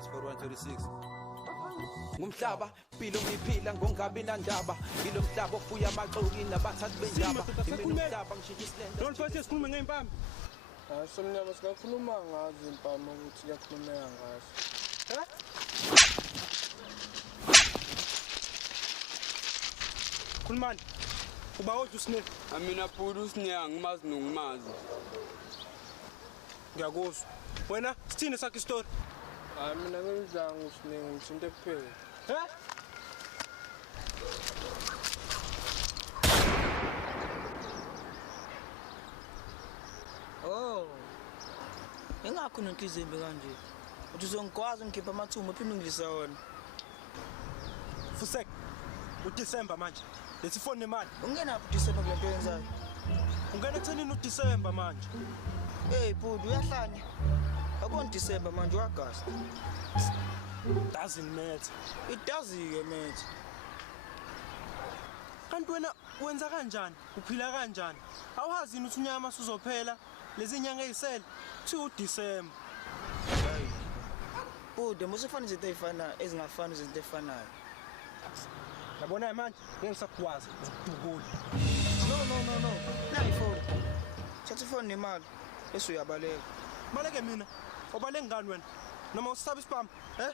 It's for 126. Ngumhlaba impilo ngiphila ngongabi nandaba ngilo mhlaba ofuya amaqoki nabathathi bendaba imhlaba ngishiya isilenda Don't first sikhulume ngeimpama somnyama sikakhuluma ngazo impama ukuthi kuyakhulumeka ngazo Khulumani uba wodwa usine Amina phudu usinya ngimazi nongimazi Ngiyakuzwa wena sithini sakhe istory Mina ngizanga usine ngithinta kuphela Oh. Engakho nenhliziyo embi kanje. Uthi uzongikwazi ngikhipha amathumbu uphinde ungilisa wona. Fusek uDecember manje lethi phone nemali Ungenaphi uDecember kulento yenzayo? ungena ekuthenini uDecember manje Hey bhuti uyahlanya. Akona December manje uAugust. doesn't matter It does-ke mate. kanti wena wenza kanjani uphila kanjani awuhazi yini ukuthi unyama uzophela lezi nyanga ezisele kuthi uDecember Bhuti musifana izinto ezifana ezingafani izinto ezifanayo. yabona manje ngeke ngisakwazi ukudubula No. Nayi phone. Thatha ifone nemali bese uyabaleka. baleke mina obaleke ngani wena noma usaba isipam Eh?